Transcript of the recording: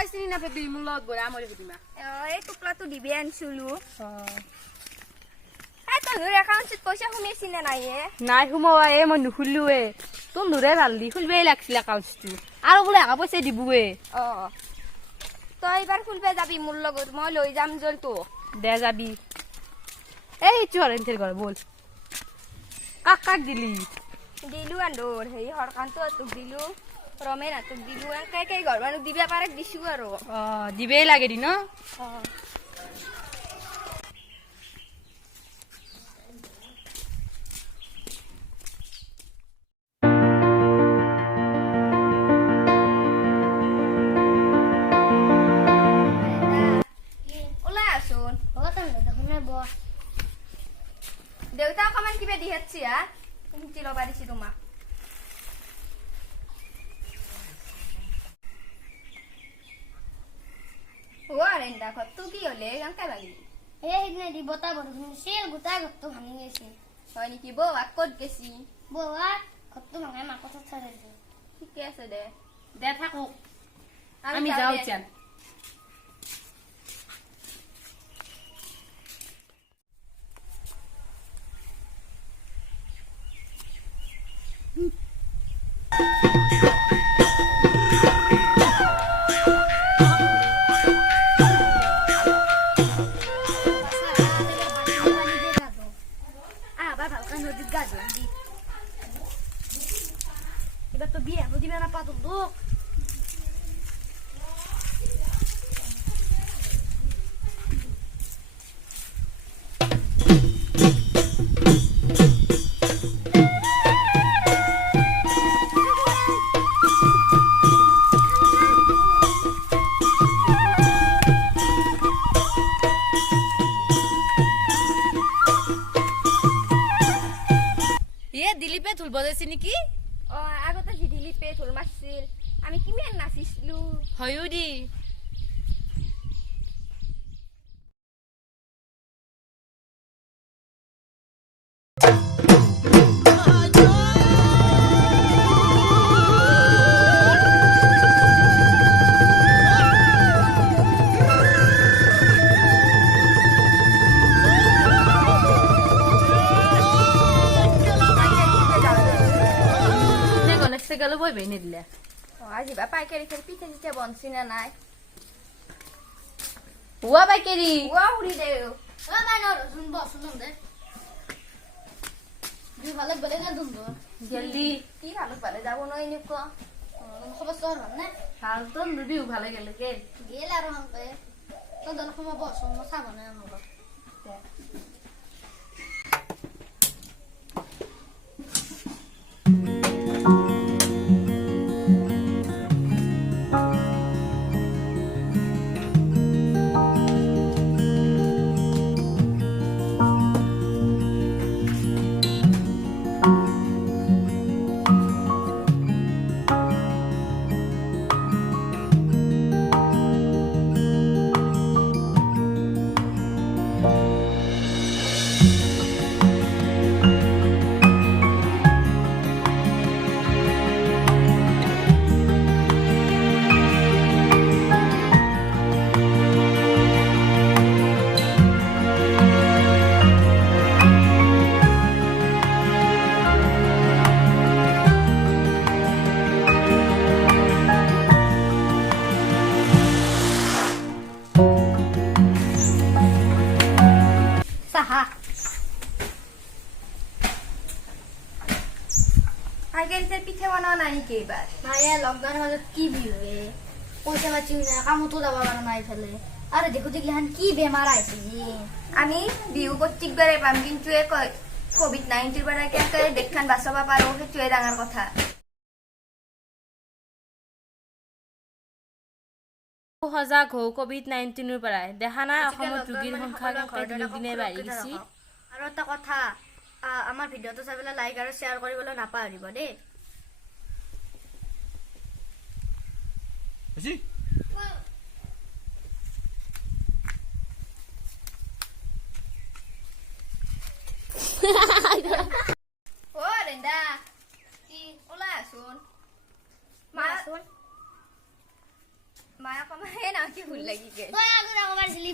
তই চিনি নাপাবি মোৰ লগত গৰা মৰি সুধিমা এই টোপলাটো দিবি আনিছিলো তোৰ একাউণ্টত পইচা সোমাইছি নে নাই নাই সোমোৱা মই নুখুলোৱে তোৰ নোৰে ভালদি খুলিবই লাগিছিল একাউণ্টটো আৰু বোলে একা পইচা দিবয়ে তই এইবাৰ খুলবে যাবি মোৰ লগত মই লৈ যাম জলটো দে যাবি এই চোৰেন্টেৰ ঘৰ বল কাক কাক দিলি দিলো আন্দৰ হেৰি হৰকান্ত তোক দিলো ৰমেন তোক দিলো এনেকে ঘৰ মানুহ দিবা পাৰে দিছো আৰু দিবেই লাগে দি ন দেউতা অকমান কিবা দিহেছি হা শুনছি ল'বা দিছি তোমাক ৰেন্দা ঘৰটো কি হলে কেনেকে ভাঙিলি সেইদিনা দি বতাহ বৰষুণ দিছিল গোটাই ঘৰটো ভাঙি গৈছে হয় নেকি বৌ ক'ত গেছি বৌৱা ঘৰটো ভাঙাই মাক কথাত চাইছে ঠিকে আছে দে দে থাকক আমি যাওঁ এতিয়া এবার তো বিয়ে দিবে না পাতো লোক দিলীপে ঢোল বজাইছে নেকি আগতে দিলীপে ঢোল মাৰছিল আমি কিমান নাচিছিলো হয়ো দি গেল বই বেনে দিলে আজিবা পাইকারি পিঠা চিঠা বনছি না নাই হুয়া পাইকারি হুয়া উড়ি দে জলদি কি ভালো পালে যাব নয় এনেকুৱা খবর চল না ভাল তো লুবিও ভালে গেল কে গেল আর হামপে তো দল সময় বস চাব না আমরা পিঠা বনোৱা নাই নেকি এইবাৰ নাই লকডাউনৰ মাজত কি বিহুৱে পইচা পাতি নাই কামতো যাব পৰা নাই ইফালে আৰু দেখো দেখি কি বেমাৰ আহিছে আমি বিহু প্ৰত্যেকবাৰে পাম কিন্তু COVID-19 পৰা কেনেকৈ দেশখন বাচাব পাৰো সেইটোৱে ডাঙৰ কথা সজাগ হও COVID-19 পৰাই দেখা নাই অসমত ৰোগীৰ সংখ্যা দিনক দিনে বাঢ়ি গৈছে আৰু এটা কথা আমাৰ ভিডিঅ'টো চাবলৈ লাইক আৰু শ্বেয়াৰ কৰিবলৈ নাপাহৰিব দেই ৰেন্দা কি ওলাই আছোন মায়া কমা হে না কি ভুল লাগি গে তই আগত আগবাৰ চিলি